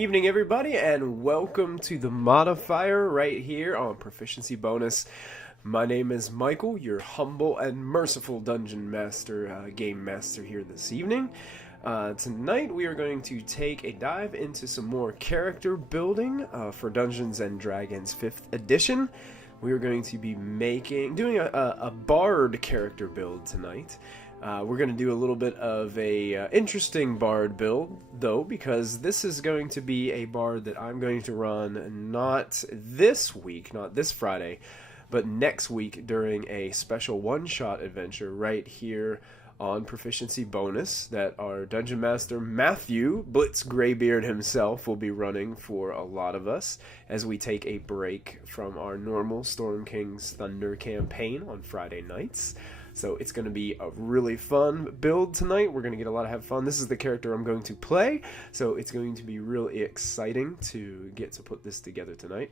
evening, everybody, and welcome to the Modifier right here on Proficiency Bonus. My name is Michael, your humble and merciful Dungeon Master, Game Master here this evening. Tonight we are going to take a dive into some more character building for Dungeons & Dragons 5th edition. We are going to be doing a bard character build tonight. We're going to do a little bit of a interesting bard build, though, because this is going to be a bard that I'm going to run not this week, not this Friday, but next week during a special one-shot adventure right here on Proficiency Bonus that our Dungeon Master Matthew Blitz Greybeard himself will be running for a lot of us as we take a break from our normal Storm King's Thunder campaign on Friday nights. So it's going to be a really fun build tonight. We're going to get a lot of have fun. This is the character I'm going to play, so it's going to be really exciting to get to put this together tonight.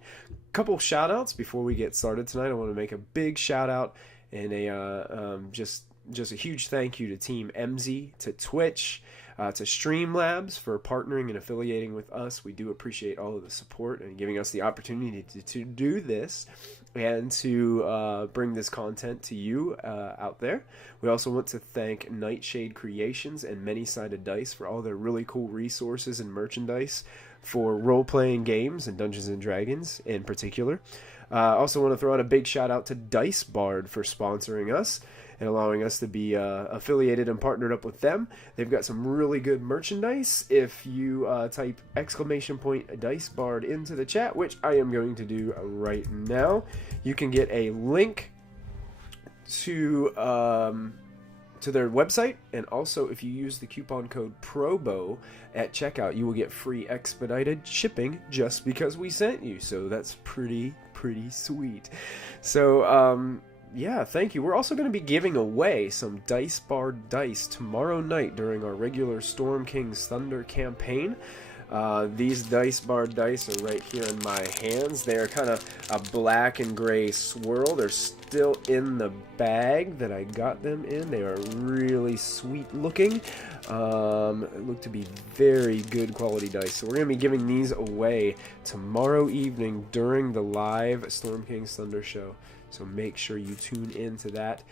Couple shout outs before we get started tonight. I want to make a big shout out and just a huge thank you to Team MZ, to Twitch, to Streamlabs for partnering and affiliating with us. We do appreciate all of the support and giving us the opportunity to do this and to bring this content to you out there. We also want to thank Nightshade Creations and Many-Sided Dice for all their really cool resources and merchandise for role-playing games and Dungeons & Dragons in particular. I also want to throw out a big shout out to Dice Bard for sponsoring us and allowing us to be affiliated and partnered up with them. They've got some really good merchandise. If you type _Dice Bard into the chat, which I am going to do right now, you can get a link to their website, and also if you use the coupon code PROBO at checkout, you will get free expedited shipping just because we sent you. So that's pretty sweet. So yeah, thank you. We're also going to be giving away some Dice Bard dice tomorrow night during our regular Storm King's Thunder campaign. These Dice Bard dice are right here in my hands. They are kind of a black and gray swirl. They're still in the bag that I got them in. They are really sweet looking. Look to be very good quality dice. So we're going to be giving these away tomorrow evening during the live Storm King's Thunder show. So make sure you tune in to that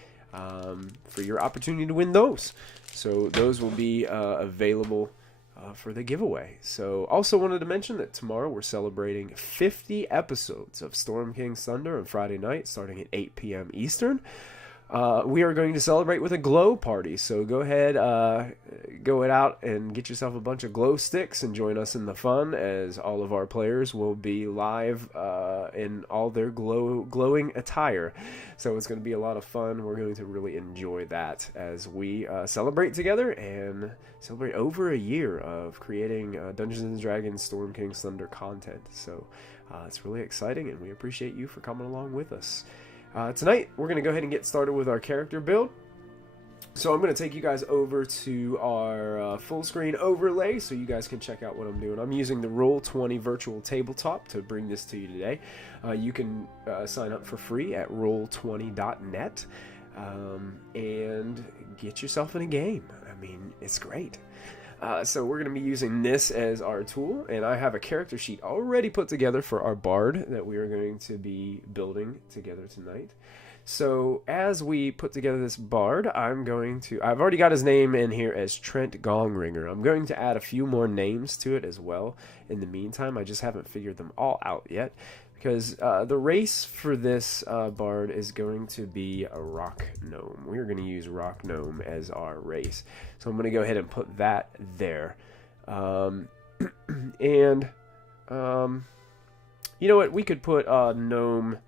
for your opportunity to win those. So those will be available for the giveaway. So also wanted to mention that tomorrow we're celebrating 50 episodes of Storm King's Thunder on Friday night starting at 8 p.m. Eastern. We are going to celebrate with a glow party, so go ahead, go out and get yourself a bunch of glow sticks and join us in the fun, as all of our players will be live in all their glowing attire. So it's going to be a lot of fun. We're going to really enjoy that as we celebrate together and celebrate over a year of creating Dungeons & Dragons Storm King's Thunder content. So it's really exciting, and we appreciate you for coming along with us. Tonight, we're going to go ahead and get started with our character build. So I'm going to take you guys over to our full screen overlay so you guys can check out what I'm doing. I'm using the Roll20 virtual tabletop to bring this to you today. You can sign up for free at roll20.net and get yourself in a game. I mean, it's great. So we're going to be using this as our tool, and I have a character sheet already put together for our bard that we are going to be building together tonight. So as we put together this bard, I've already got his name in here as Trent Gongringer. I'm going to add a few more names to it as well in the meantime. I just haven't figured them all out yet, because the race for this bard is going to be a rock gnome. We're going to use rock gnome as our race. So I'm going to go ahead and put that there. And you know what? We could put gnome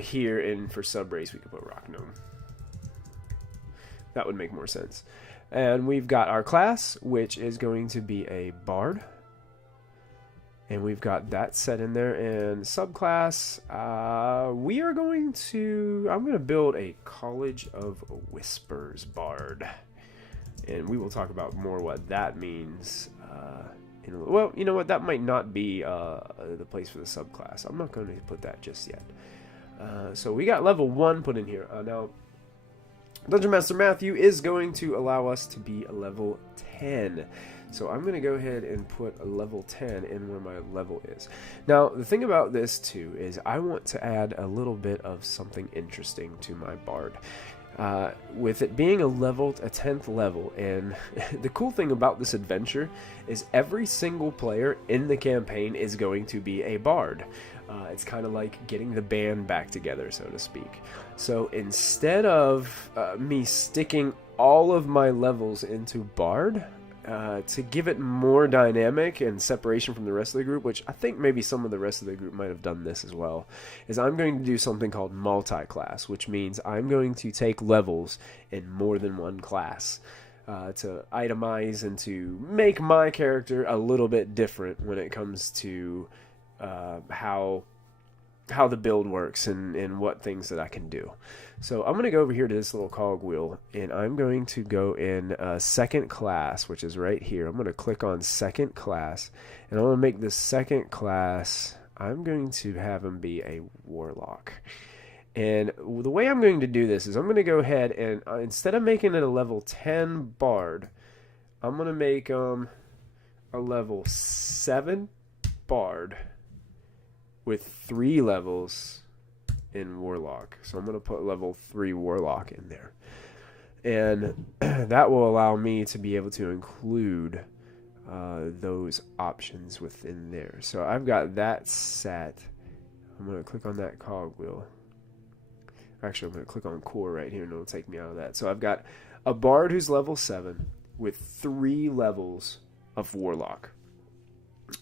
here, and for subrace we could put rock gnome. That would make more sense. And we've got our class, which is going to be a bard. And we've got that set in there. And subclass, I'm going to build a College of Whispers bard. And we will talk about more what that means. Well, you know what? That might not be the place for the subclass. I'm not going to put that just yet. So we got level 1 put in here. Now, Dungeon Master Matthew is going to allow us to be a level 10. So I'm going to go ahead and put a level 10 in where my level is. Now, the thing about this too is I want to add a little bit of something interesting to my bard. With it being a 10th level, and the cool thing about this adventure is every single player in the campaign is going to be a bard. It's kind of like getting the band back together, so to speak. So instead of me sticking all of my levels into bard, to give it more dynamic and separation from the rest of the group, which I think maybe some of the rest of the group might have done this as well, is I'm going to do something called multi-class, which means I'm going to take levels in more than one class to itemize and to make my character a little bit different when it comes to how the build works and what things that I can do. So I'm going to go over here to this little cogwheel, and I'm going to go in second class, which is right here. I'm going to click on second class, and I'm going to make this second class, I'm going to have him be a Warlock. And the way I'm going to do this is I'm going to go ahead and instead of making it a level 10 bard, I'm going to make a level 7 bard with 3 levels in Warlock. So I'm going to put level 3 Warlock in there. And that will allow me to be able to include those options within there. So I've got that set. I'm going to click on that cogwheel. Actually, I'm going to click on core right here and it'll take me out of that. So I've got a bard who's level 7 with 3 levels of Warlock.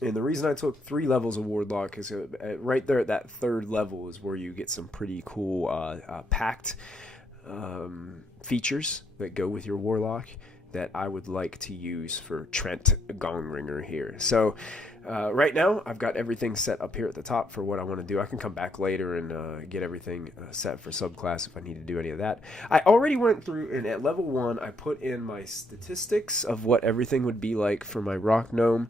And the reason I took 3 levels of Warlock is right there at that 3rd level is where you get some pretty cool packed features that go with your Warlock that I would like to use for Trent Gongringer here. So right now I've got everything set up here at the top for what I want to do. I can come back later and get everything set for subclass if I need to do any of that. I already went through, and at level 1 I put in my statistics of what everything would be like for my Rock Gnome.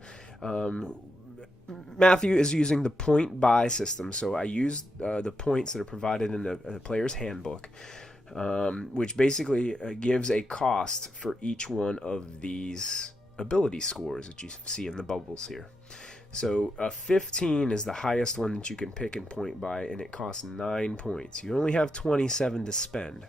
Matthew is using the point buy system, so I used the points that are provided in the player's handbook, which basically gives a cost for each one of these ability scores that you see in the bubbles here. So 15 is the highest one that you can pick and point buy, and it costs 9 points. You only have 27 to spend.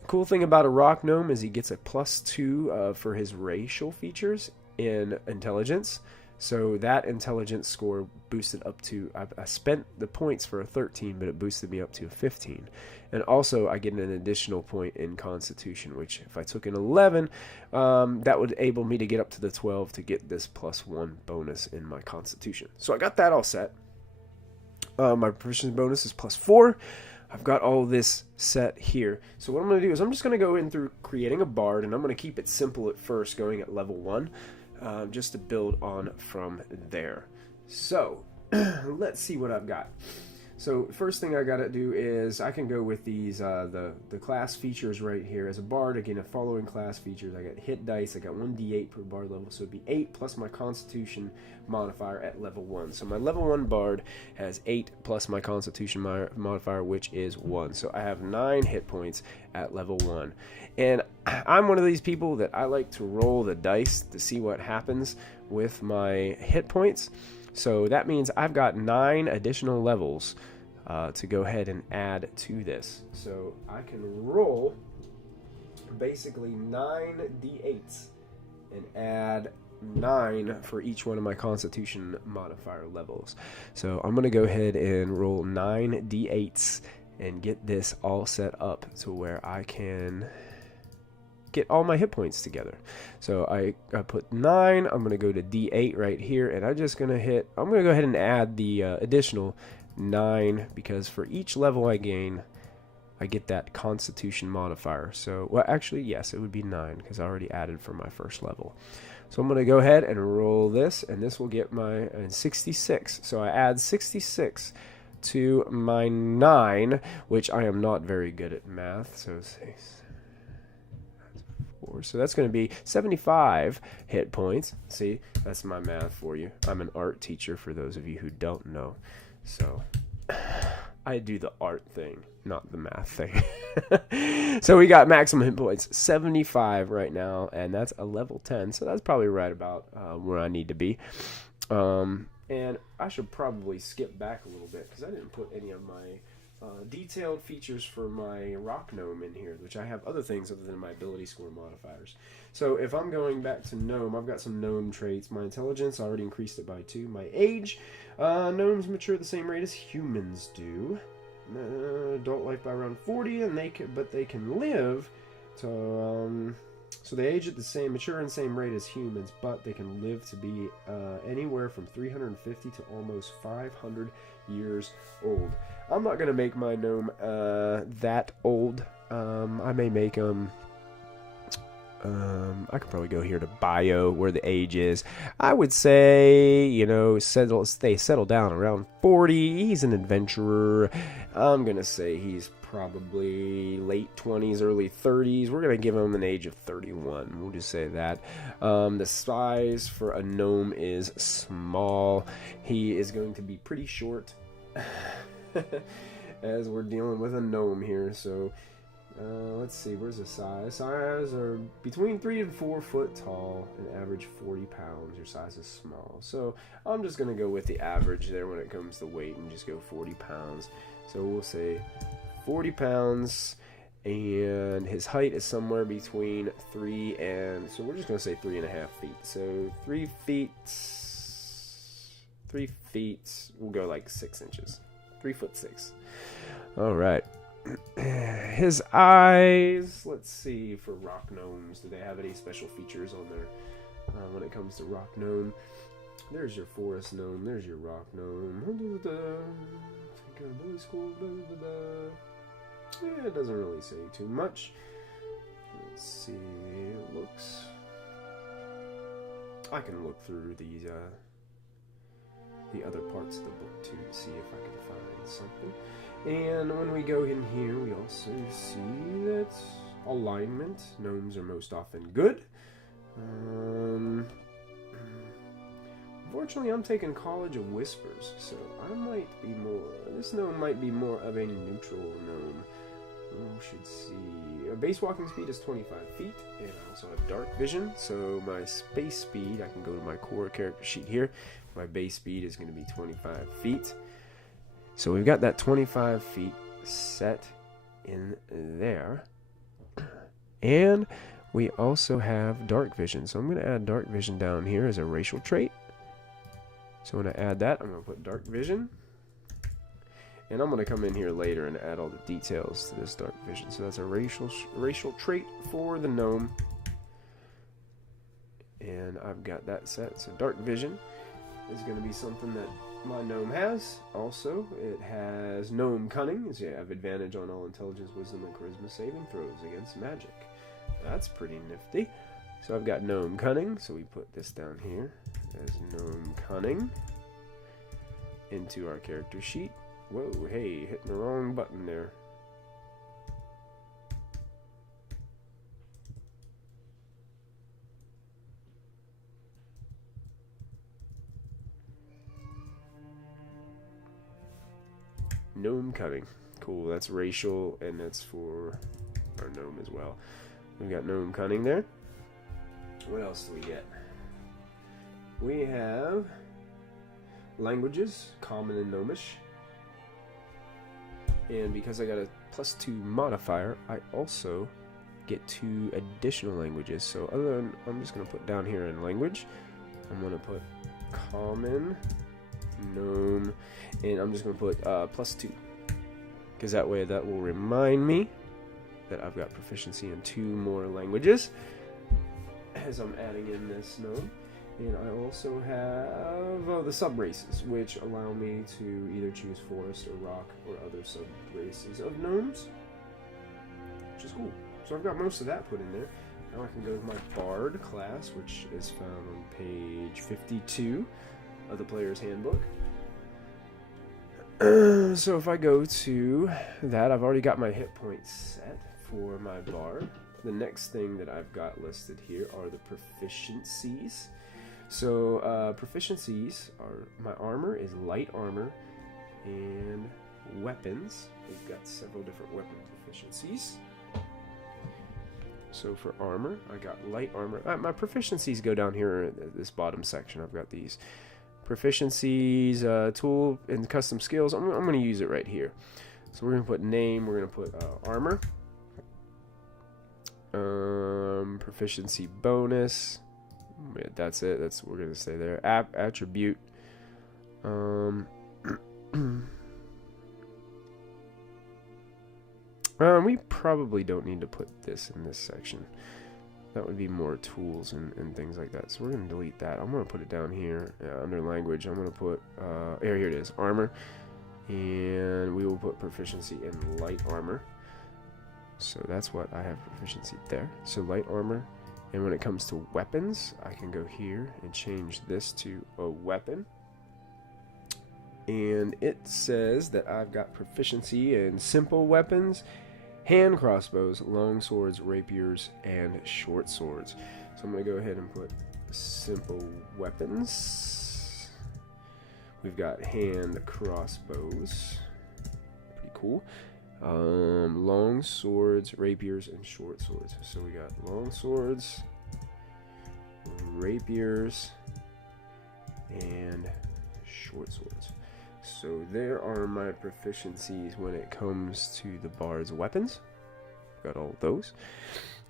The cool thing about a Rock Gnome is he gets a +2 for his racial features in intelligence. So that intelligence score boosted up to, I spent the points for a 13, but it boosted me up to a 15. And also I get an additional point in Constitution, which if I took an 11, that would enable me to get up to the 12 to get this +1 bonus in my Constitution. So I got that all set. My proficiency bonus is +4. I've got all this set here. So what I'm going to do is I'm just going to go in through creating a bard, and I'm going to keep it simple at first, going at level 1. Just to build on from there. So let's see what I've got. So first thing I gotta do is I can go with these the class features right here. As a bard, again, the following class features. I got hit dice. I got 1d8 per bard level, so it'd be 8 plus my Constitution modifier at level 1. So my level 1 bard has 8 plus my Constitution modifier, which is 1. So I have 9 hit points at level 1. And I'm one of these people that I like to roll the dice to see what happens with my hit points. So that means I've got 9 additional levels to go ahead and add to this. So I can roll basically 9 d8s and add 9 for each one of my Constitution modifier levels. So I'm going to go ahead and roll 9 d8s and get this all set up to where I can get all my hit points together. So I put 9. I'm going to go to D8 right here, and I'm going to go ahead and add the additional 9, because for each level I gain, I get that Constitution modifier. So, well, actually, yes, it would be 9, because I already added for my first level. So I'm going to go ahead and roll this, and this will get my 66. So I add 66 to my 9, which I am not very good at math, so 6. So that's going to be 75 hit points. See, that's my math for you. I'm an art teacher for those of you who don't know. So I do the art thing, not the math thing. So we got maximum hit points, 75 right now, and that's a level 10. So that's probably right about where I need to be. And I should probably skip back a little bit because I didn't put any of my detailed features for my rock gnome in here, which I have other things other than my ability score modifiers. So if I'm going back to gnome, I've got some gnome traits. My intelligence, I already increased it by 2. My age, gnomes mature at the same rate as humans do. Adult life by around 40, and they can live to so they age at the same, mature in same rate as humans, but they can live to be anywhere from 350 to almost 500 years old. I'm not gonna make my gnome that old. I may make them. I could probably go here to bio where the age is. I would say, you know, settle down around 40. He's an adventurer. I'm gonna say he's probably late 20s, early 30s. We're gonna give him an age of 31. We'll just say that. The size for a gnome is small. He is going to be pretty short, as we're dealing with a gnome here. So. Let's see, where's the size? Size are between 3 and 4 foot tall and average 40 pounds. Your size is small. So I'm just going to go with the average there when it comes to weight and just go 40 pounds. So we'll say 40 pounds, and his height is somewhere between 3 and, so we're just going to say 3.5 feet. So 3 feet, we'll go like 6 inches. 3'6". All right. His eyes, let's see, for rock gnomes, do they have any special features on there when it comes to rock gnome? There's your forest gnome, there's your rock gnome. Yeah, it doesn't really say too much. Let's see, it looks, I can look through the other parts of the book too to see if I can find something. And when we go in here, we also see that alignment. Gnomes are most often good. Unfortunately, I'm taking College of Whispers, so I might be more... This gnome might be more of a neutral gnome. We should see... Base walking speed is 25 feet, and I also have dark vision, so my base speed, I can go to my core character sheet here. My base speed is going to be 25 feet. So we've got that 25 feet set in there. And we also have dark vision. So I'm going to add dark vision down here as a racial trait. So when I add that, I'm going to put dark vision. And I'm going to come in here later and add all the details to this dark vision. So that's a racial trait for the gnome. And I've got that set. So dark vision is going to be something that my gnome has. Also, it has gnome cunning, so you have advantage on all intelligence, wisdom, and charisma saving throws against magic. That's pretty nifty. So I've got gnome cunning, so we put this down here as gnome cunning into our character sheet. Whoa, hey, hitting the wrong button there. Gnome cunning. Cool, that's racial, and that's for our gnome as well. We've got gnome cunning there. What else do we get? We have languages, common and gnomish. And because I got a +2 modifier, I also get 2 additional languages. So other than, I'm just going to put down here in language, I'm going to put common, gnome, and I'm just going to put +2, because that way that will remind me that I've got proficiency in 2 more languages as I'm adding in this gnome. And I also have the sub-races, which allow me to either choose forest or rock or other sub-races of gnomes, which is cool. So I've got most of that put in there. Now I can go to my Bard class, which is found on page 52 of the player's handbook. So if I go to that, I've already got my hit points set for my Bard. The next thing that I've got listed here are the proficiencies. So proficiencies are, my armor is light armor, and weapons, we've got several different weapon proficiencies. So for armor, I got light armor. My proficiencies go down here at this bottom section. I've got these proficiencies, tool, and custom skills. I'm going to use it right here. So we're going to put name, we're going to put armor. Proficiency bonus. Yeah, that's it. That's what we're going to say there. Attribute. We probably don't need to put this in this section. That would be more tools and things like that. So we're going to delete that. I'm going to put it down here under language. I'm going to put, here it is, armor. And we will put proficiency in light armor. So that's what I have proficiency there. So light armor. And when it comes to weapons, I can go here and change this to a weapon. And it says that I've got proficiency in simple weapons, hand crossbows, long swords, rapiers, and short swords. So I'm going to go ahead and put simple weapons. We've got hand crossbows. Pretty cool. Long swords, rapiers, and short swords. So we got long swords, rapiers, and short swords. So there are my proficiencies when it comes to the bard's weapons. Got all those.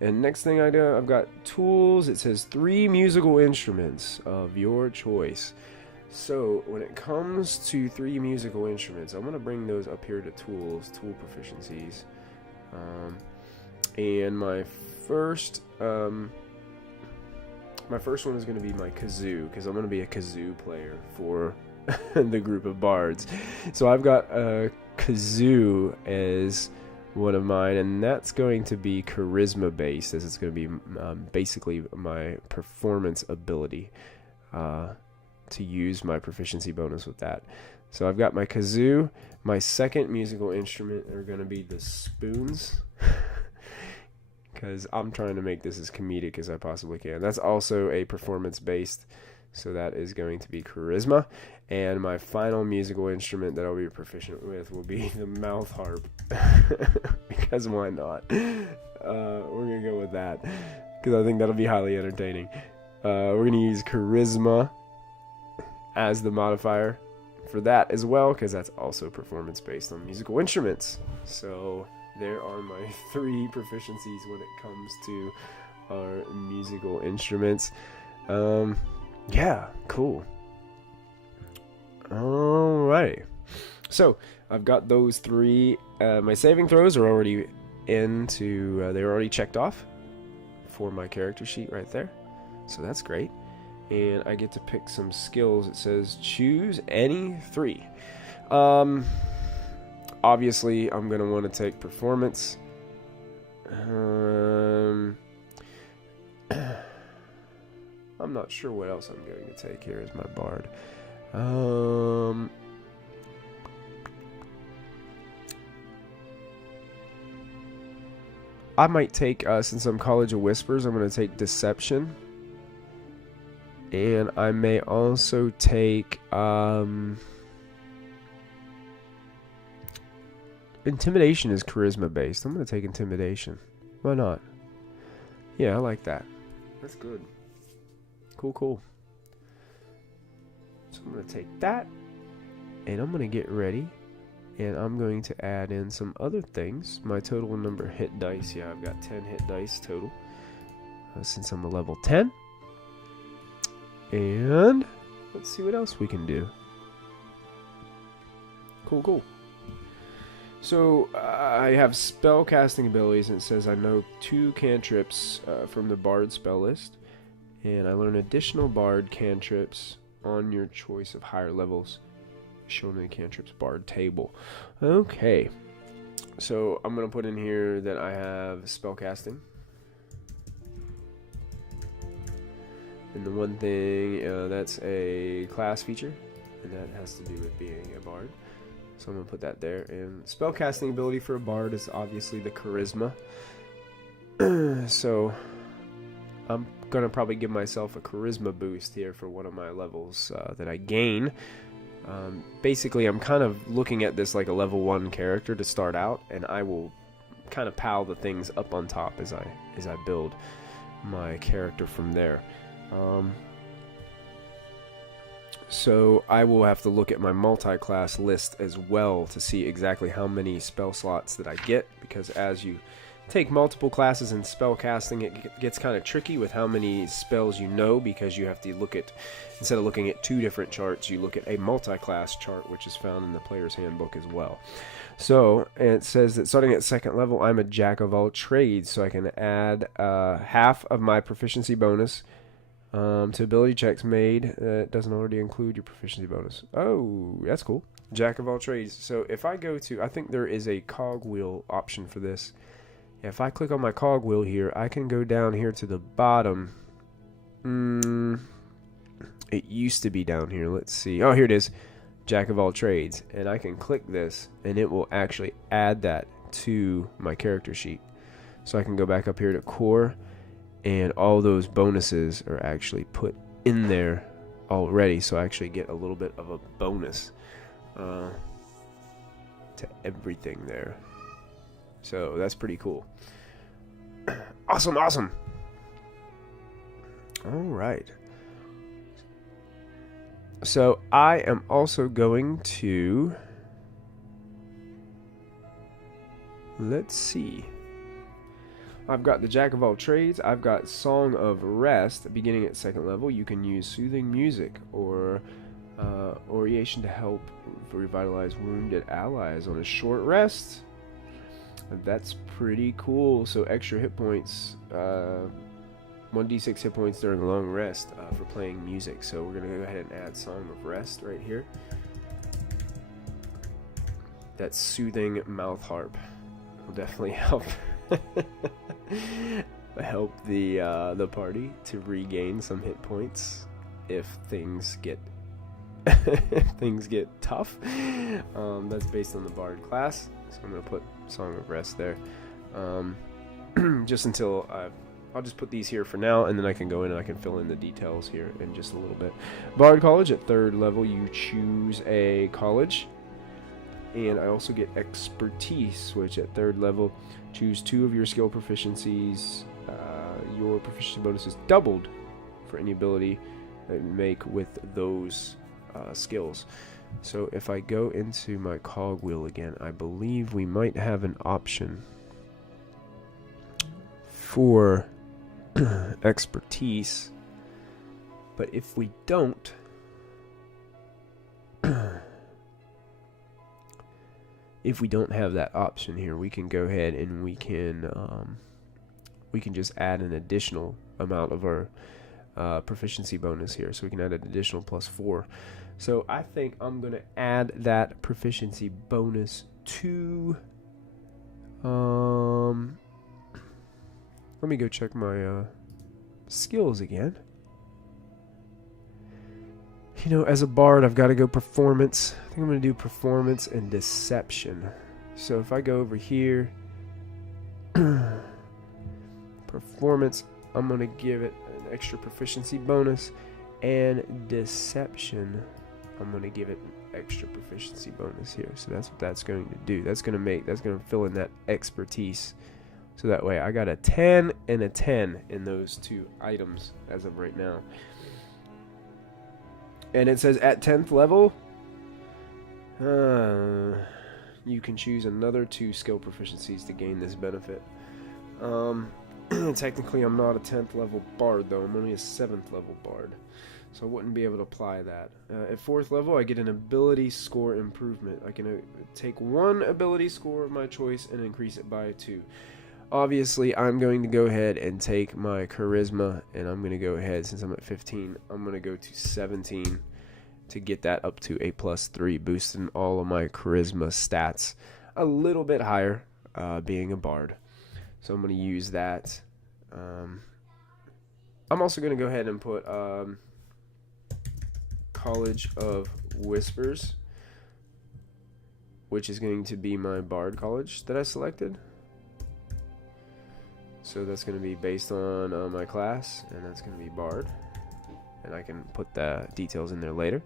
And next thing I do, I've got tools. It says 3 musical instruments of your choice. So when it comes to 3 musical instruments, I'm going to bring those up here to tools, tool proficiencies. And my first one is going to be my kazoo, because I'm going to be a kazoo player for the group of bards. So I've got a kazoo as one of mine, and that's going to be charisma based, as it's going to be basically my performance ability to use my proficiency bonus with that. So I've got my kazoo. My second musical instrument are going to be the spoons, because I'm trying to make this as comedic as I possibly can. That's also a performance based, so that is going to be charisma. And my final musical instrument that I'll be proficient with will be the mouth harp, because why not? We're going to go with that, because I think that'll be highly entertaining. We're going to use charisma as the modifier for that as well, because that's also performance based on musical instruments. So there are my 3 proficiencies when it comes to our musical instruments. Yeah, cool. Alright, so I've got those 3. My saving throws are already they're already checked off for my character sheet right there, so that's great. And I get to pick some skills. It says choose any 3. Obviously I'm going to want to take performance. I'm not sure what else I'm going to take here as my bard. I might take, since I'm College of Whispers, I'm going to take deception. And I may also take intimidation is charisma based. I'm going to take intimidation. Why not? Yeah, I like that. That's good. Cool. So I'm going to take that, and I'm going to get ready, and I'm going to add in some other things. My total number hit dice. Yeah, I've got 10 hit dice total, since I'm a level 10. And let's see what else we can do. Cool. So I have spell casting abilities, and it says I know 2 cantrips from the bard spell list, and I learn additional bard cantrips on your choice of higher levels shown in the cantrips bard table. Okay, so I'm gonna put in here that I have spell casting. And the one thing, that's a class feature, and that has to do with being a bard. So I'm going to put that there. And spellcasting ability for a bard is obviously the charisma. So I'm going to probably give myself a charisma boost here for one of my levels that I gain. Basically, I'm kind of looking at this like a level 1 character to start out, and I will kind of pile the things up on top as I build my character from there. So I will have to look at my multi-class list as well to see exactly how many spell slots that I get, because as you take multiple classes in spell casting, it gets kind of tricky with how many spells you know, because you have to look at, instead of looking at 2 different charts, you look at a multi-class chart, which is found in the player's handbook as well. So it says that starting at 2nd level, I'm a jack of all trades, so I can add half of my proficiency bonus to ability checks made. It doesn't already include your proficiency bonus. Oh, that's cool. Jack of all trades. So if I go to, I think there is a cogwheel option for this. If I click on my cogwheel here, I can go down here to the bottom. It used to be down here. Let's see. Oh, here it is. Jack of all trades. And I can click this, and it will actually add that to my character sheet. So I can go back up here to core, and all those bonuses are actually put in there already. So I actually get a little bit of a bonus to everything there. So that's pretty cool. Awesome, awesome. All right. So I am also going to, let's see. I've got the Jack of all trades. I've got Song of Rest beginning at 2nd level. You can use soothing music or Oration to help revitalize wounded allies on a short rest. That's pretty cool. So extra hit points, 1d6 hit points during a long rest for playing music. So we're going to go ahead and add Song of Rest right here. That soothing mouth harp will definitely help help the party to regain some hit points if things get tough. That's based on the Bard class, so I'm going to put Song of Rest there. Just until I'll just put these here for now, and then I can go in and I can fill in the details here in just a little bit. Bard College at 3rd level, you choose a college, and I also get Expertise, which at 3rd level, choose 2 of your skill proficiencies. Your proficiency bonus is doubled for any ability that you make with those skills. So if I go into my cogwheel again, I believe we might have an option for expertise, but if we don't, have that option here, we can go ahead and we can just add an additional amount of our proficiency bonus here. So we can add an additional +4. So I think I'm going to add that proficiency bonus to... let me go check my skills again. You know, as a bard, I've got to go performance. I think I'm going to do performance and deception. So if I go over here, performance, I'm going to give it an extra proficiency bonus, and deception, I'm going to give it an extra proficiency bonus here. So that's what that's going to do. That's going to fill in that expertise. So that way I got a 10 and a 10 in those 2 items as of right now. And it says at 10th level, you can choose another 2 skill proficiencies to gain this benefit. Technically I'm not a 10th level bard though, I'm only a 7th level bard. So I wouldn't be able to apply that. At 4th level I get an ability score improvement. I can take 1 ability score of my choice and increase it by 2. Obviously, I'm going to go ahead and take my charisma, and I'm going to go ahead, since I'm at 15, I'm going to go to 17 to get that up to a +3, boosting all of my charisma stats a little bit higher, being a bard. So I'm going to use that. I'm also going to go ahead and put College of Whispers, which is going to be my bard college that I selected. So that's going to be based on my class, and that's going to be Bard. and I can put the details in there later.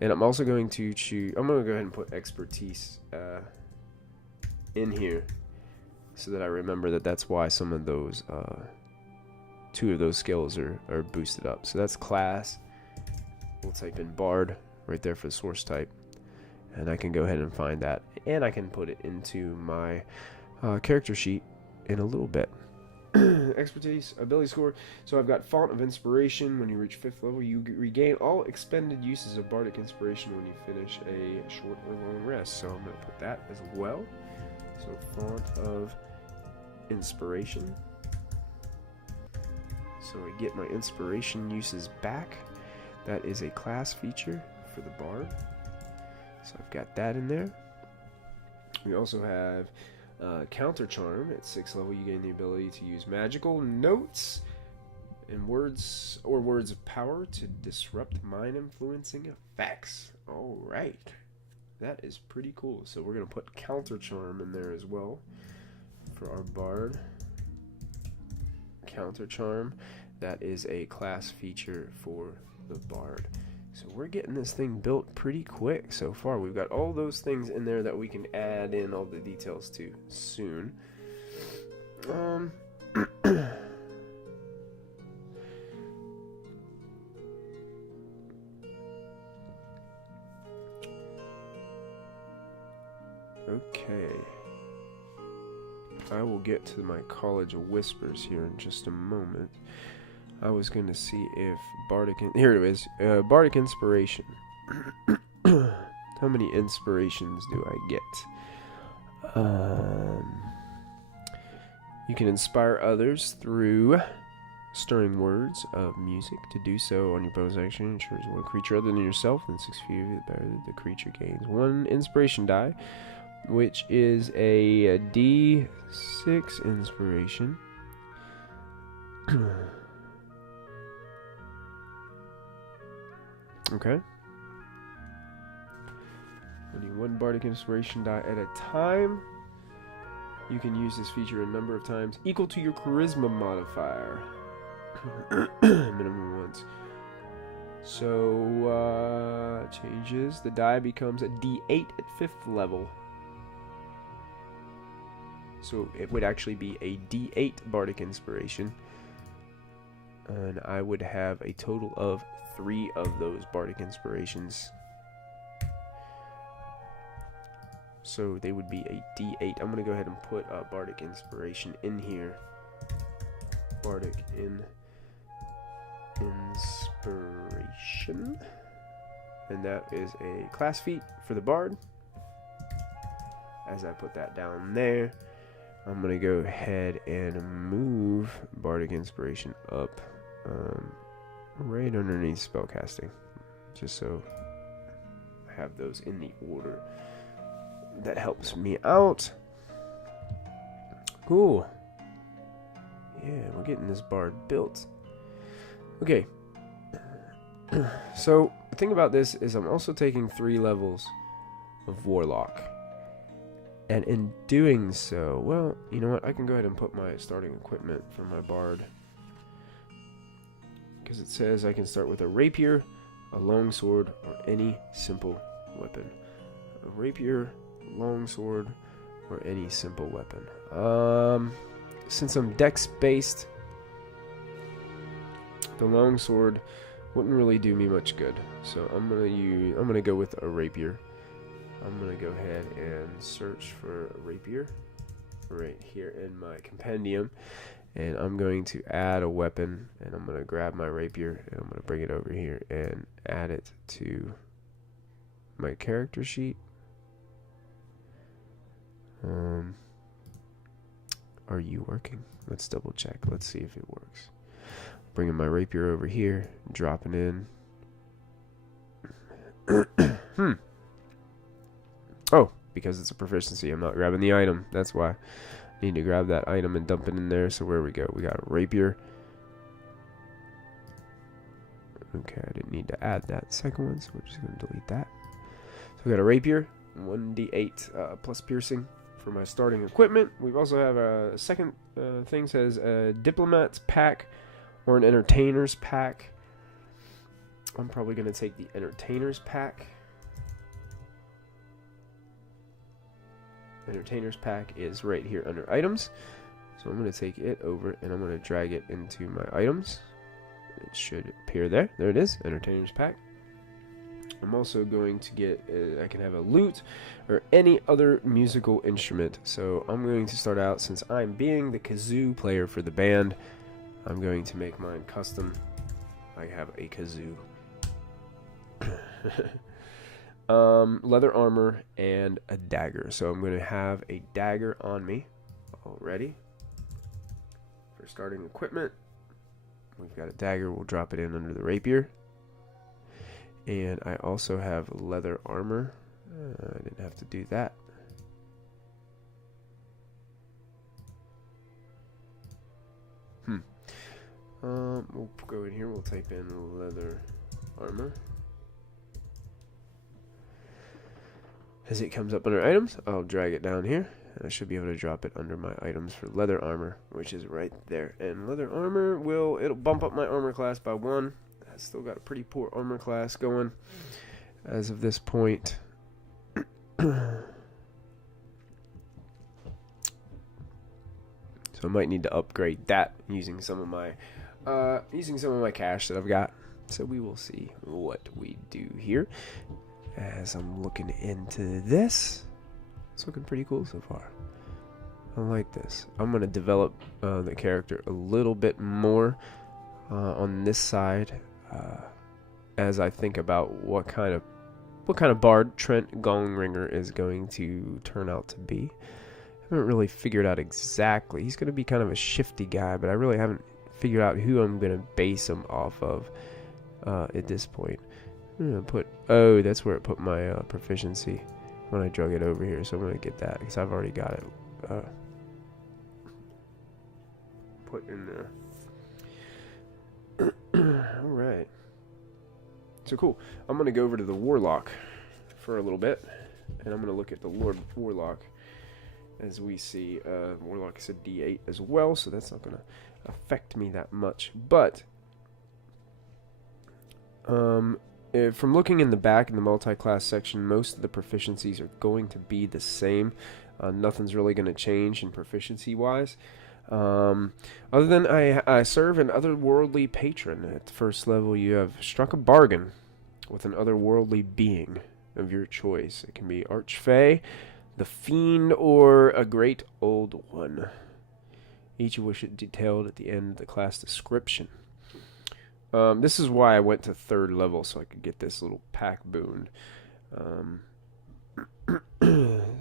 And I'm also going to choose, I'm going to go ahead and put expertise in here so that I remember that that's why some of those, 2 of those skills are boosted up. So that's class. We'll type in Bard right there for the source type, and I can go ahead and find that, and I can put it into my character sheet in a little bit. Expertise, ability score. So I've got Font of Inspiration. When you reach 5th level, you regain all expended uses of Bardic Inspiration when you finish a short or long rest. So I'm going to put that as well. So Font of Inspiration. So I get my inspiration uses back. That is a class feature for the Bard. So I've got that in there. We also have Counter Charm. At 6th level, you gain the ability to use magical notes and words of power to disrupt mind-influencing effects. Alright. That is pretty cool. So we're going to put Counter Charm in there as well for our Bard. Counter Charm. That is a class feature for the Bard. So we're getting this thing built pretty quick so far. We've got all those things in there that we can add in all the details to soon. Okay. I will get to my College of Whispers here in just a moment. I was going to see if Bardic... Here it is. Bardic Inspiration. How many inspirations do I get? You can inspire others through stirring words of music. To do so on your bonus action ensures one creature other than yourself within 6 feet of you. The creature gains 1 inspiration die, which is a D6 inspiration. Okay. Only 1 Bardic Inspiration die at a time. You can use this feature a number of times equal to your Charisma modifier. Minimum once. So, changes. The die becomes a D8 at 5th level. So, it would actually be a D8 Bardic Inspiration. And I would have a total of 3 of those Bardic Inspirations. So they would be a D8. I'm going to go ahead and put a Bardic Inspiration in here. Bardic Inspiration. And that is a class feat for the Bard. As I put that down there, I'm going to go ahead and move Bardic Inspiration up right underneath spellcasting, just so I have those in the order that helps me out. Cool. Yeah, we're getting this Bard built. Okay. So the thing about this is I'm also taking 3 levels of Warlock, and in doing so, well, you know what, I can go ahead and put my starting equipment for my Bard, because it says I can start with a rapier, a longsword, or any simple weapon. A rapier, longsword, or any simple weapon. Since I'm dex based, the longsword wouldn't really do me much good. So I'm gonna go with a rapier. I'm gonna go ahead and search for a rapier right here in my compendium. And I'm going to add a weapon, and I'm going to grab my rapier, and I'm going to bring it over here and add it to my character sheet. Are you working? Let's double check. Let's see if it works. Bringing my rapier over here, dropping in. Oh, because it's a proficiency, I'm not grabbing the item. That's why. Need to grab that item and dump it in there. So where we go? We got a rapier. Okay, I didn't need to add that second one, so we're just going to delete that. So we got a rapier, 1d8 plus piercing for my starting equipment. We also have a second thing, says a diplomat's pack or an entertainer's pack. I'm probably going to take the Entertainer's Pack. Entertainer's Pack is right here under items. So I'm going to take it over and I'm going to drag it into my items. It should appear there. There it is, Entertainer's Pack. I'm also going to get, I can have a lute or any other musical instrument. So I'm going to start out, since I'm being the kazoo player for the band, I'm going to make mine custom. I have a kazoo. Leather armor and a dagger. So I'm going to have a dagger on me already. For starting equipment, we've got a dagger. We'll drop it in under the rapier. And I also have leather armor. I didn't have to do that. We'll go in here. We'll type in leather armor. As it comes up under items, I'll drag it down here. And I should be able to drop it under my items for leather armor, which is right there. And leather armor it'll bump up my armor class by 1. I still got a pretty poor armor class going as of this point. So I might need to upgrade that using some of my cash that I've got. So we will see what we do here. As I'm looking into this, it's looking pretty cool so far. I like this. I'm going to develop the character a little bit more on this side as I think about what kind of bard Trent Gongringer is going to turn out to be. I haven't really figured out exactly. He's going to be kind of a shifty guy, but I really haven't figured out who I'm going to base him off of at this point. I'm going to put, that's where it put my proficiency when I drug it over here, so I'm going to get that because I've already got it put in there. Alright. So cool. I'm going to go over to the Warlock for a little bit, and I'm going to look at the Warlock. As we see, Warlock is a D8 as well, so that's not going to affect me that much. But from looking in the back in the multi-class section, most of the proficiencies are going to be the same. Nothing's really going to change in proficiency-wise. Other than I serve an otherworldly patron. At the first level, you have struck a bargain with an otherworldly being of your choice. It can be Archfey, the Fiend, or a Great Old One. Each of which is detailed at the end of the class description. This is why I went to 3rd level, so I could get this little pack boon.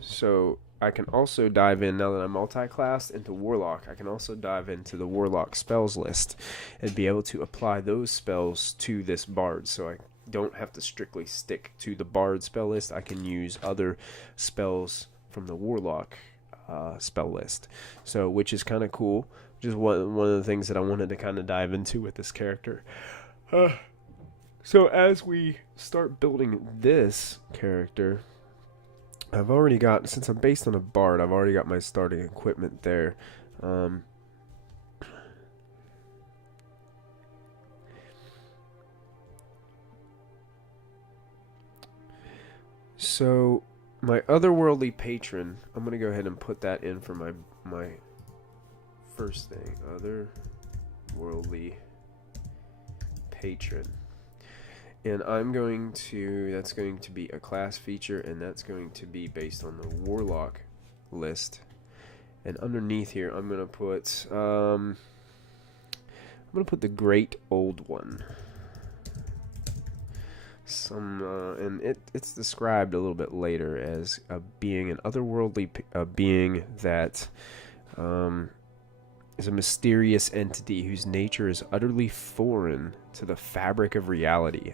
So I can also dive in, now that I'm multi-classed into Warlock, I can also dive into the Warlock spells list and be able to apply those spells to this Bard. So I don't have to strictly stick to the Bard spell list. I can use other spells from the Warlock spell list. So, which is kind of cool. Just one of the things that I wanted to kind of dive into with this character. So as we start building this character, I've already got, since I'm based on a bard, I've already got my starting equipment there. So my otherworldly patron, I'm going to go ahead and put that in for my first thing, otherworldly patron, and that's going to be a class feature, and that's going to be based on the Warlock list. And underneath here, I'm gonna put the Great Old One. And it's described a little bit later as a being, an otherworldly being that is a mysterious entity whose nature is utterly foreign to the fabric of reality.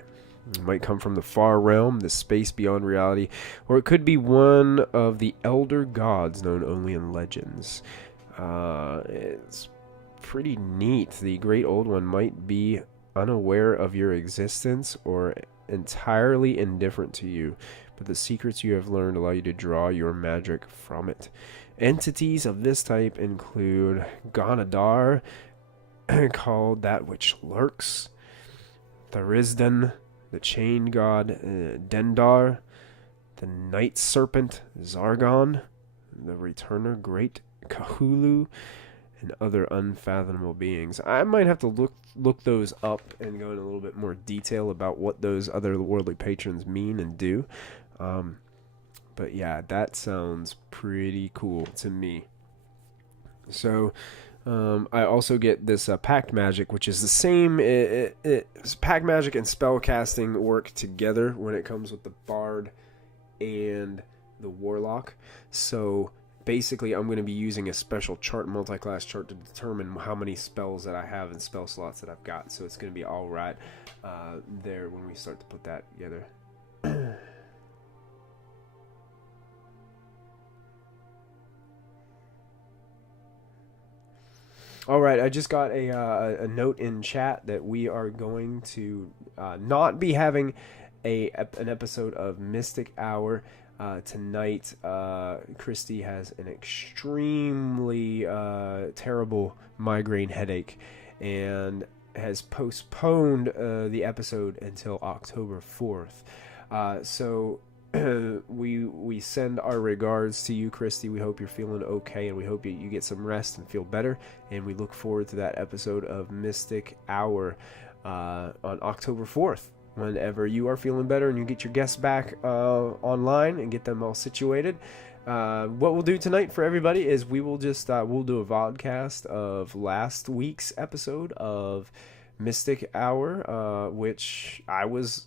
It might come from the far realm, the space beyond reality, or it could be one of the elder gods known only in legends. It's pretty neat. The Great Old One might be unaware of your existence or entirely indifferent to you, but the secrets you have learned allow you to draw your magic from it. Entities of this type include Ganadar, called That Which Lurks, Thurisdan, the Chain God, Dendar, the Night Serpent, Zargon, the Returner, Great Cthulhu, and other unfathomable beings. I might have to look those up and go in a little bit more detail about what those otherworldly patrons mean and do. But yeah, that sounds pretty cool to me. So I also get this Pact Magic, which is the same. Pact Magic and spellcasting work together when it comes with the Bard and the Warlock. So basically, I'm going to be using a special chart, multi-class chart, to determine how many spells that I have and spell slots that I've got. So it's going to be all right there when we start to put that together. All right, I just got a note in chat that we are going to not be having an episode of Mystic Hour tonight. Christy has an extremely terrible migraine headache and has postponed the episode until October 4th. So we send our regards to you, Christy. We hope you're feeling okay, and we hope you get some rest and feel better. And we look forward to that episode of Mystic Hour on October 4th. Whenever you are feeling better and you get your guests back online and get them all situated. What we'll do tonight for everybody is we will just we'll do a vodcast of last week's episode of Mystic Hour, which I was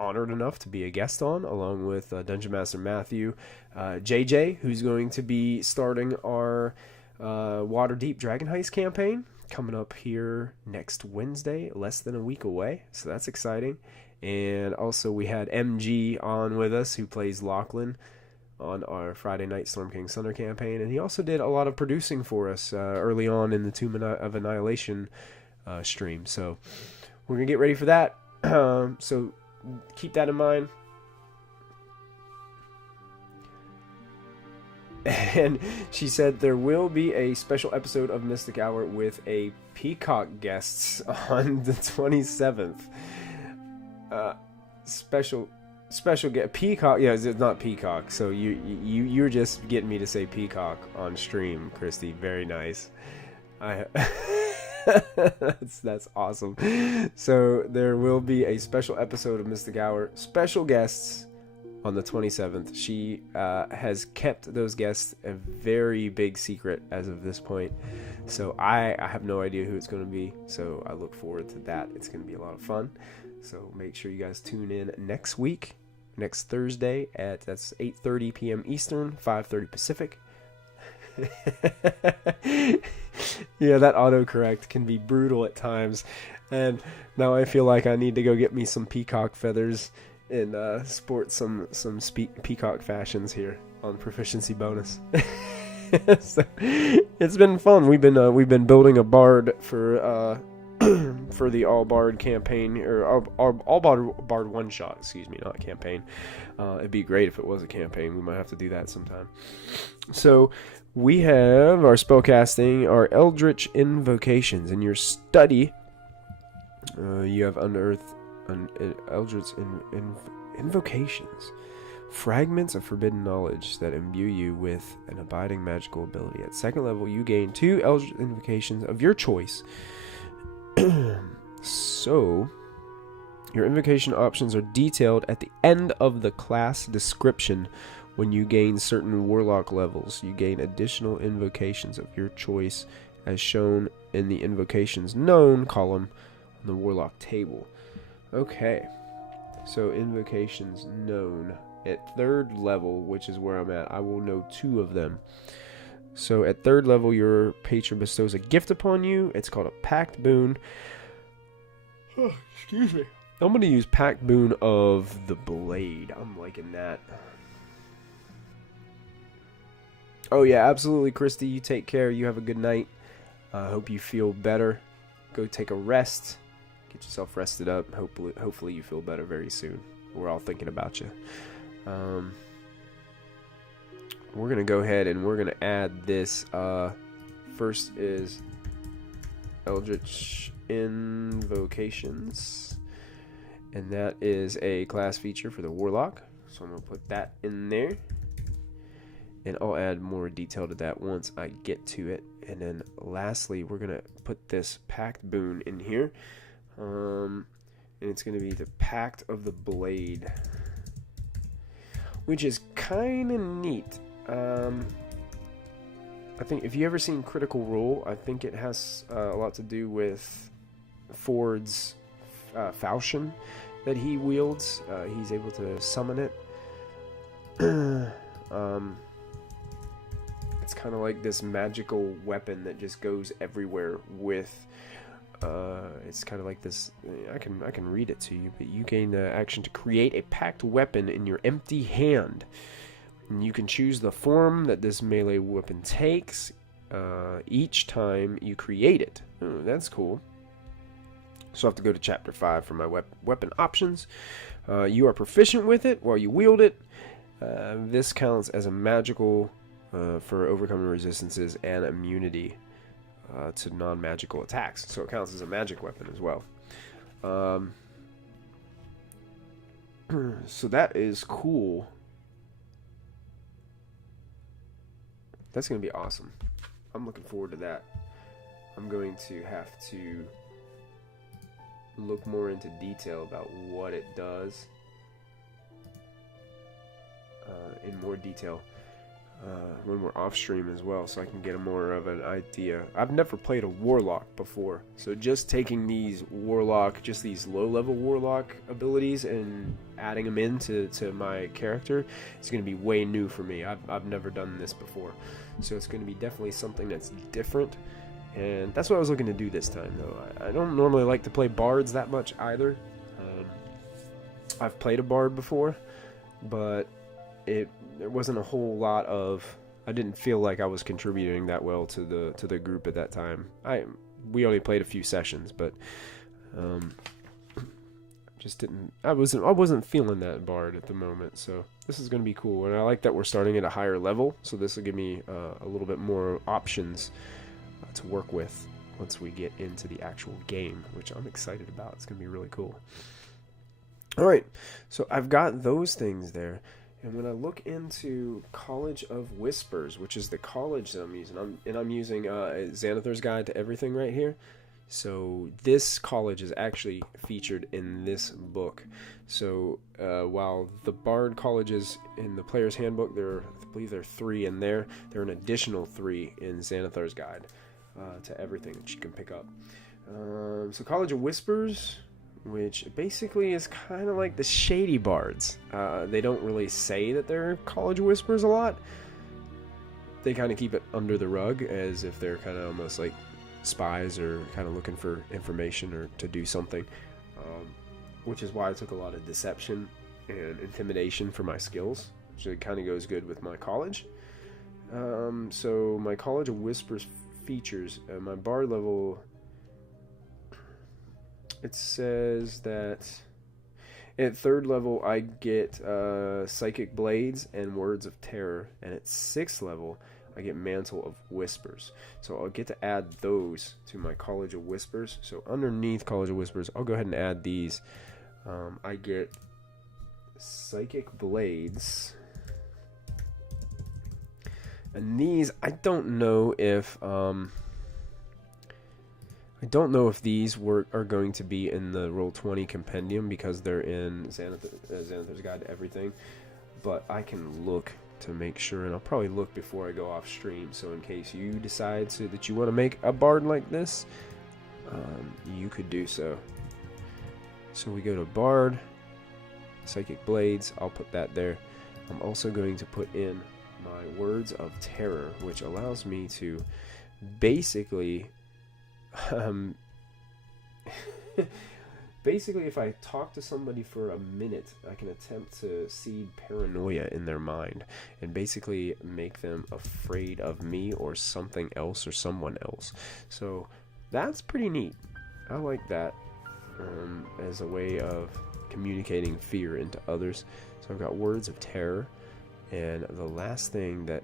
honored enough to be a guest on, along with Dungeon Master Matthew, JJ, who's going to be starting our Waterdeep Dragon Heist campaign, coming up here next Wednesday, less than a week away, so that's exciting. And also we had MG on with us, who plays Lachlan on our Friday night Storm King Thunder campaign, and he also did a lot of producing for us early on in the Tomb of Annihilation stream, so we're going to get ready for that. So keep that in mind. And she said there will be a special episode of Mystic Hour with a Peacock guests on the 27th. Special get Peacock. Yeah, it's not Peacock. So you're just getting me to say Peacock on stream, Christy. Very nice. That's awesome. So there will be a special episode of Mystic Hour, special guests on the 27th. She has kept those guests a very big secret as of this point, so I have no idea who it's going to be, so I look forward to that. It's going to be a lot of fun, so make sure you guys tune in next week, next Thursday that's 8:30 p.m. Eastern, 5:30 Pacific. Yeah, that autocorrect can be brutal at times, and now I feel like I need to go get me some peacock feathers and sport some peacock fashions here on Proficiency Bonus. So, it's been fun. We've been building a bard for for the all bard campaign, or all bard one shot. Excuse me, not campaign. It'd be great if it was a campaign. We might have to do that sometime. So we have our spellcasting, our Eldritch Invocations. In your study, you have Unearth Eldritch Invocations, fragments of forbidden knowledge that imbue you with an abiding magical ability. At second level, you gain 2 Eldritch Invocations of your choice. So, your invocation options are detailed at the end of the class description. When you gain certain Warlock levels, you gain additional invocations of your choice as shown in the Invocations Known column on the Warlock table. Okay, so Invocations Known. At 3rd level, which is where I'm at, I will know 2 of them. So at 3rd level, your patron bestows a gift upon you. It's called a Pact Boon. Oh, excuse me. I'm going to use Pact Boon of the Blade. I'm liking that. Oh yeah, absolutely, Christy. You take care. You have a good night. I hope you feel better. Go take a rest. Get yourself rested up. Hopefully you feel better very soon. We're all thinking about you. We're going to go ahead and we're going to add this. First is Eldritch Invocations. and that is a class feature for the Warlock. So I'm going to put that in there, and I'll add more detail to that once I get to it. And then lastly, we're going to put this Pact boon in here, and it's going to be the Pact of the Blade, which is kind of neat. I think if you ever seen Critical Role, I think it has a lot to do with Ford's falchion that he wields. He's able to summon it. It's kind of like this magical weapon that just goes everywhere with. It's kind of like this. I can read it to you, but you gain the action to create a packed weapon in your empty hand. And you can choose the form that this melee weapon takes each time you create it. Oh, that's cool. So I have to go to chapter 5 for my weapon options. You are proficient with it while you wield it. This counts as a magical for overcoming resistances and immunity to non-magical attacks. So it counts as a magic weapon as well. So that is cool. That's going to be awesome. I'm looking forward to that. I'm going to have to look more into detail about what it does in more detail when we're off stream as well, so I can get more of an idea. I've never played a Warlock before, so just taking these Warlock, just these low-level Warlock abilities and adding them into my character, it's going to be way new for me. I've never done this before, so it's going to be definitely something that's different, and that's what I was looking to do this time, though. I don't normally like to play bards that much either. I've played a bard before, but there wasn't a whole lot of. I didn't feel like I was contributing that well to the group at that time. We only played a few sessions, but just didn't. I wasn't feeling that bard at the moment. So this is going to be cool, and I like that we're starting at a higher level. So this will give me a little bit more options to work with once we get into the actual game, which I'm excited about. It's going to be really cool. All right, so I've got those things there. And when I look into College of Whispers, which is the college that I'm using, I'm using Xanathar's Guide to Everything right here. So this college is actually featured in this book. So while the Bard colleges in the Player's Handbook, I believe there are 3 in there. There are an additional 3 in Xanathar's Guide to Everything that you can pick up. So College of Whispers, which basically is kind of like the shady bards. They don't really say that they're College Whispers a lot. They kind of keep it under the rug as if they're kind of almost like spies or kind of looking for information or to do something, which is why I took a lot of deception and intimidation for my skills, which it kind of goes good with my college. So my College of Whispers features my bard level. It says that at 3rd level I get Psychic Blades and Words of Terror, and at 6th level I get Mantle of Whispers. So I'll get to add those to my College of Whispers. So underneath College of Whispers, I'll go ahead and add these. I get Psychic Blades, and these I don't know if these are going to be in the Roll20 compendium because they're in Xanathar's Guide to Everything, but I can look to make sure, and I'll probably look before I go off stream, so in case you decide that you want to make a bard like this, you could do so. So we go to Bard, Psychic Blades, I'll put that there. I'm also going to put in my Words of Terror, which allows me to basically basically, if I talk to somebody for a minute, I can attempt to seed paranoia in their mind and basically make them afraid of me or something else or someone else. So that's pretty neat. I like that as a way of communicating fear into others. So I've got Words of Terror, and the last thing that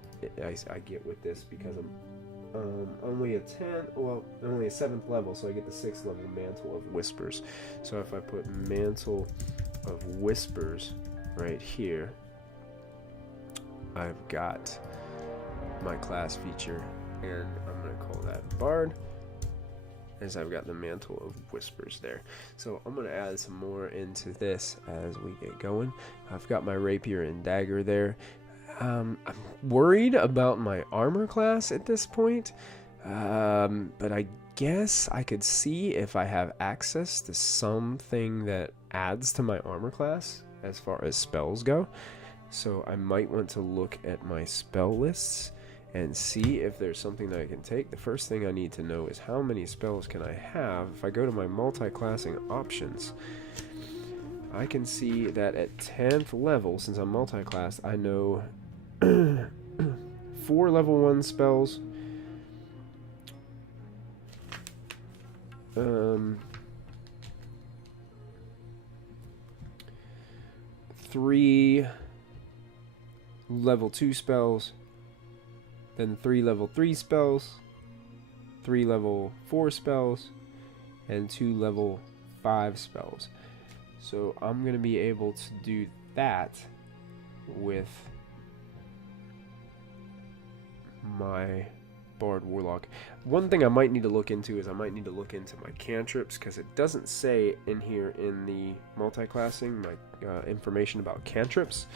I get with this, because only a 10th, well, only a 7th level, so I get the 6th level Mantle of Whispers. So if I put Mantle of Whispers right here, I've got my class feature, and I'm going to call that Bard, as I've got the Mantle of Whispers there. So I'm going to add some more into this as we get going. I've got my Rapier and Dagger there. I'm worried about my armor class at this point, but I guess I could see if I have access to something that adds to my armor class as far as spells go. So I might want to look at my spell lists and see if there's something that I can take. The first thing I need to know is how many spells can I have. If I go to my multi-classing options, I can see that at 10th level, since I'm multi-classed, I know 4 level 1 spells, 3 level 2 spells, then 3 level 3 spells, 3 level 4 spells, and 2 level 5 spells. So I'm going to be able to do that with my Bard Warlock. One thing I might need to look into is I might need to look into my cantrips, because it doesn't say in here in the multi-classing my information about cantrips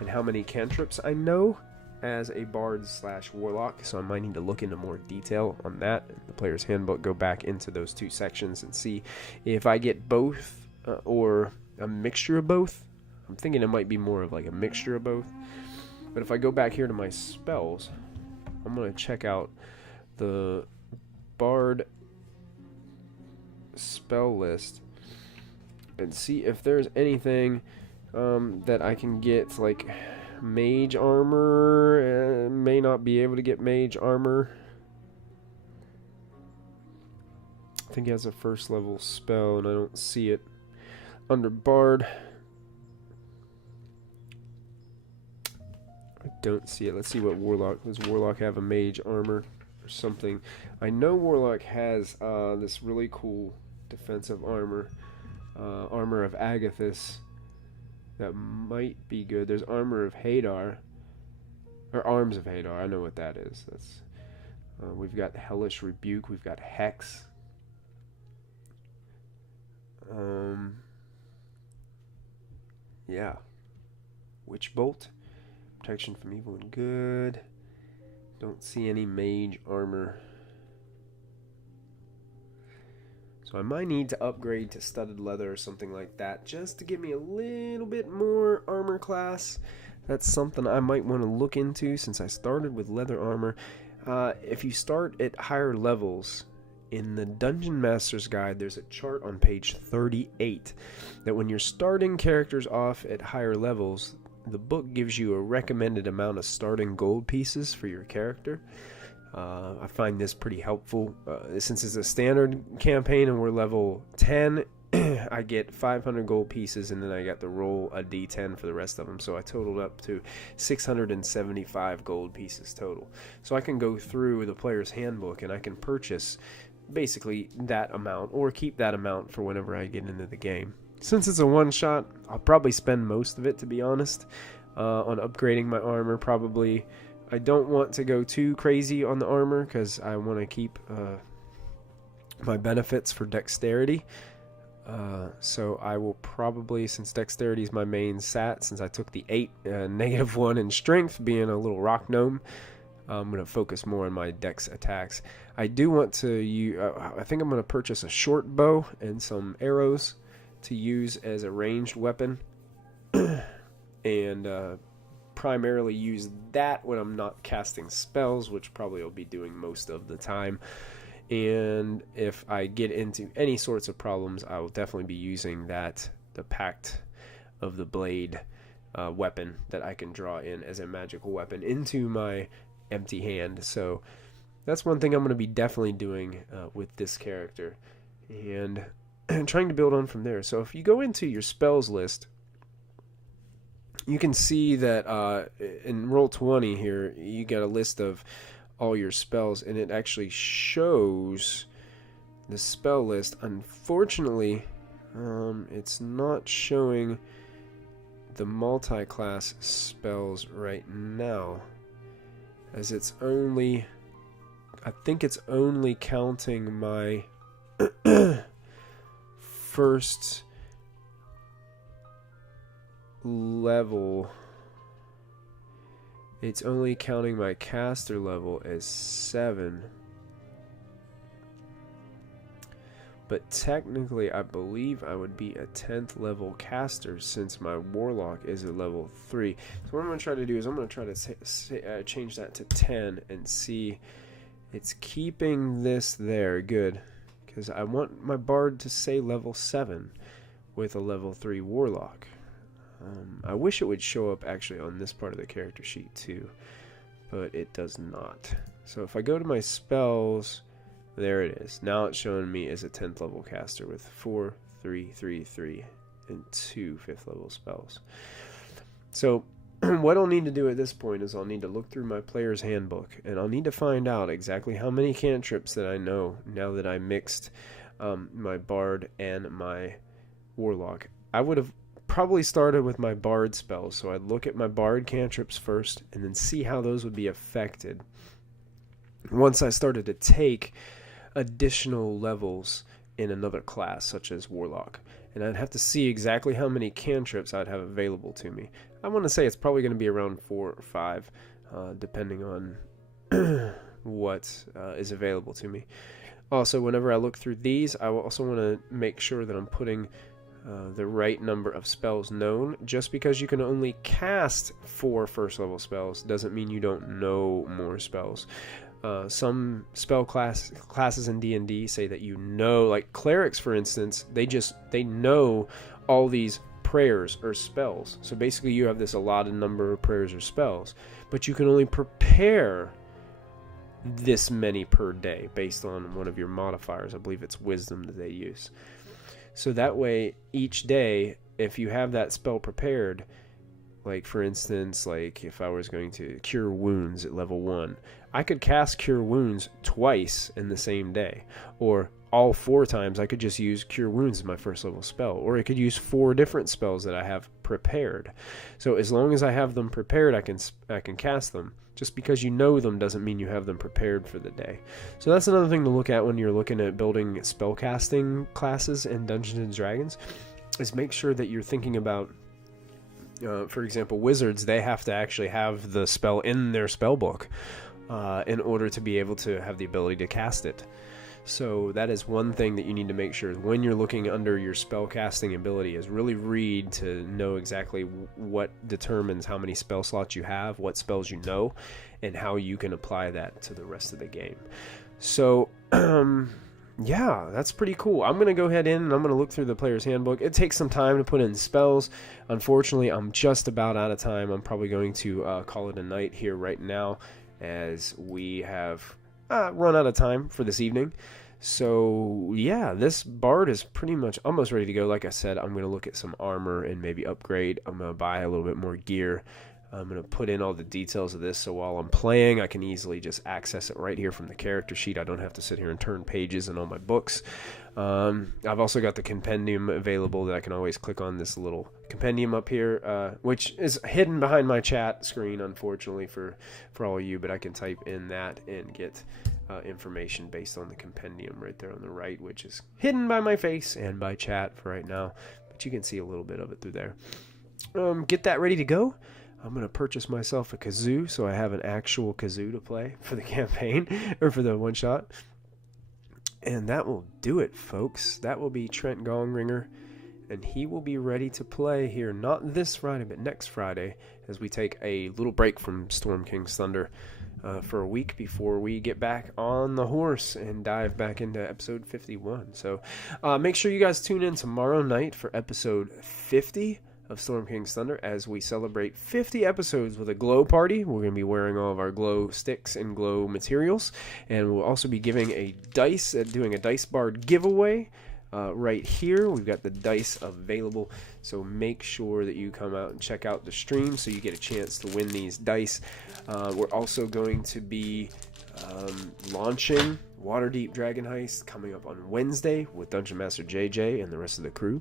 and how many cantrips I know as a Bard / Warlock, so I might need to look into more detail on that. The player's handbook, go back into those 2 sections and see if I get both or a mixture of both. I'm thinking it might be more of like a mixture of both. But if I go back here to my spells, I'm going to check out the Bard spell list and see if there's anything that I can get, like mage armor. May not be able to get mage armor. I think he has a 1st level spell and I don't see it under Bard. I don't see it. Let's see what Warlock. Does Warlock have a mage armor or something? I know Warlock has this really cool defensive armor, armor of Agathis. That might be good. There's armor of Hadar, or arms of Hadar. I know what that is. That's we've got Hellish Rebuke. We've got Hex. Yeah, Witch Bolt. Protection from evil and good. Don't see any mage armor. So I might need to upgrade to studded leather or something like that just to give me a little bit more armor class. That's something I might want to look into since I started with leather armor. If you start at higher levels, in the Dungeon Master's Guide, there's a chart on page 38 that when you're starting characters off at higher levels, the book gives you a recommended amount of starting gold pieces for your character. I find this pretty helpful. Since it's a standard campaign and we're level 10, I get 500 gold pieces, and then I got to roll a d10 for the rest of them. So I totaled up to 675 gold pieces total. So I can go through the player's handbook and I can purchase basically that amount or keep that amount for whenever I get into the game. Since it's a one-shot, I'll probably spend most of it, to be honest, on upgrading my armor. Probably, I don't want to go too crazy on the armor because I want to keep my benefits for dexterity. So I will probably, since dexterity is my main stat, since I took the 8, -1 in strength, being a little rock gnome, I'm going to focus more on my dex attacks. I do want to use, I think I'm going to purchase a short bow and some arrows to use as a ranged weapon, and primarily use that when I'm not casting spells, which probably I'll be doing most of the time. And if I get into any sorts of problems, I will definitely be using that, the Pact of the Blade weapon that I can draw in as a magical weapon into my empty hand. So that's one thing I'm going to be definitely doing with this character, and trying to build on from there. So if you go into your spells list, you can see that in Roll20 here, you got a list of all your spells, and it actually shows the spell list. Unfortunately, it's not showing the multi-class spells right now, as it's only, I think it's only counting my first level. It's only counting my caster level as 7. But technically, I believe I would be a 10th level caster since my Warlock is a level 3. So what I'm going to try to do is I'm going to try to change that to 10 and see. It's keeping this there. Good. Because I want my Bard to say level 7 with a level 3 Warlock. I wish it would show up actually on this part of the character sheet too, but it does not. So if I go to my spells, there it is. Now it's showing me as a 10th level caster with 4, 3, 3, 3, and 2 5th level spells. So what I'll need to do at this point is I'll need to look through my player's handbook, and I'll need to find out exactly how many cantrips that I know now that I mixed my Bard and my Warlock. I would have probably started with my Bard spells, so I'd look at my Bard cantrips first and then see how those would be affected once I started to take additional levels in another class such as Warlock. And I'd have to see exactly how many cantrips I'd have available to me. I want to say it's probably going to be around 4 or 5 depending on what is available to me. Also, whenever I look through these, I also want to make sure that I'm putting the right number of spells known. Just because you can only cast 4 first level spells doesn't mean you don't know more spells. Some spell classes in D&D say that you know, like clerics for instance, they know all these prayers or spells. So basically you have this allotted number of prayers or spells, but you can only prepare this many per day based on one of your modifiers. I believe it's wisdom that they use. So that way, each day, if you have that spell prepared, like for instance, like if I was going to cure wounds at level 1, I could cast cure wounds twice in the same day. Or all 4 times, I could just use cure wounds as my first level spell. Or I could use 4 different spells that I have prepared. So as long as I have them prepared, I can cast them. Just because you know them doesn't mean you have them prepared for the day. So that's another thing to look at when you're looking at building spellcasting classes in Dungeons & Dragons, is make sure that you're thinking about, for example, wizards, they have to actually have the spell in their spell book in order to be able to have the ability to cast it. So that is one thing that you need to make sure when you're looking under your spell casting ability, is really read to know exactly what determines how many spell slots you have, what spells you know, and how you can apply that to the rest of the game. So yeah, that's pretty cool. I'm going to go ahead in and I'm going to look through the player's handbook. It takes some time to put in spells. Unfortunately, I'm just about out of time. I'm probably going to call it a night here right now, as we have run out of time for this evening. So yeah, this Bard is pretty much almost ready to go. Like I said, I'm going to look at some armor and maybe upgrade. I'm going to buy a little bit more gear. I'm going to put in all the details of this, so while I'm playing, I can easily just access it right here from the character sheet. I don't have to sit here and turn pages in all my books. I've also got the compendium available that I can always click on, this little compendium up here, which is hidden behind my chat screen, unfortunately, for all of you, but I can type in that and get information based on the compendium right there on the right, which is hidden by my face and by chat for right now, but you can see a little bit of it through there. Get that ready to go. I'm going to purchase myself a kazoo, so I have an actual kazoo to play for the campaign, or for the one-shot. And that will do it, folks. That will be Trent Gongringer, and he will be ready to play here, not this Friday, but next Friday, as we take a little break from Storm King's Thunder for a week before we get back on the horse and dive back into episode 51. So make sure you guys tune in tomorrow night for episode 50 of Storm King's Thunder, as we celebrate 50 episodes with a glow party. We're going to be wearing all of our glow sticks and glow materials, and we'll also be giving a dice, doing a Dice Bard giveaway right here. We've got the dice available, so make sure that you come out and check out the stream so you get a chance to win these dice. We're also going to be launching Waterdeep Dragon Heist coming up on Wednesday with Dungeon Master JJ and the rest of the crew.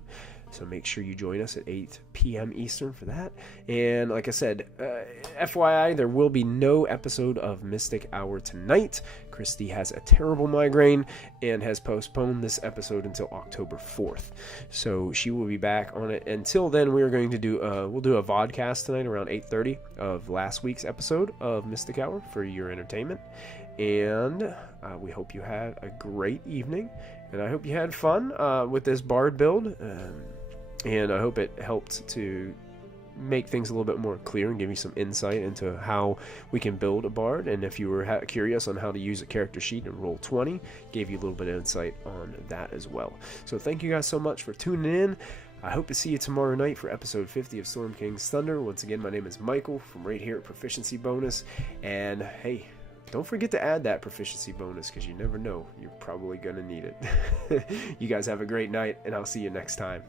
So make sure you join us at 8 p.m. Eastern for that. And like I said, FYI, there will be no episode of Mystic Hour tonight. Christy has a terrible migraine and has postponed this episode until October 4th. So she will be back on it. Until then, we are going to do we'll do a vodcast tonight around 8:30 of last week's episode of Mystic Hour for your entertainment. And we hope you had a great evening. And I hope you had fun with this bard build. And I hope it helped to make things a little bit more clear and give you some insight into how we can build a bard. And if you were curious on how to use a character sheet in Roll20, gave you a little bit of insight on that as well. So thank you guys so much for tuning in. I hope to see you tomorrow night for episode 50 of Storm King's Thunder. Once again, my name is Michael from right here at Proficiency Bonus. And hey, don't forget to add that proficiency bonus because you never know. You're probably going to need it. You guys have a great night, and I'll see you next time.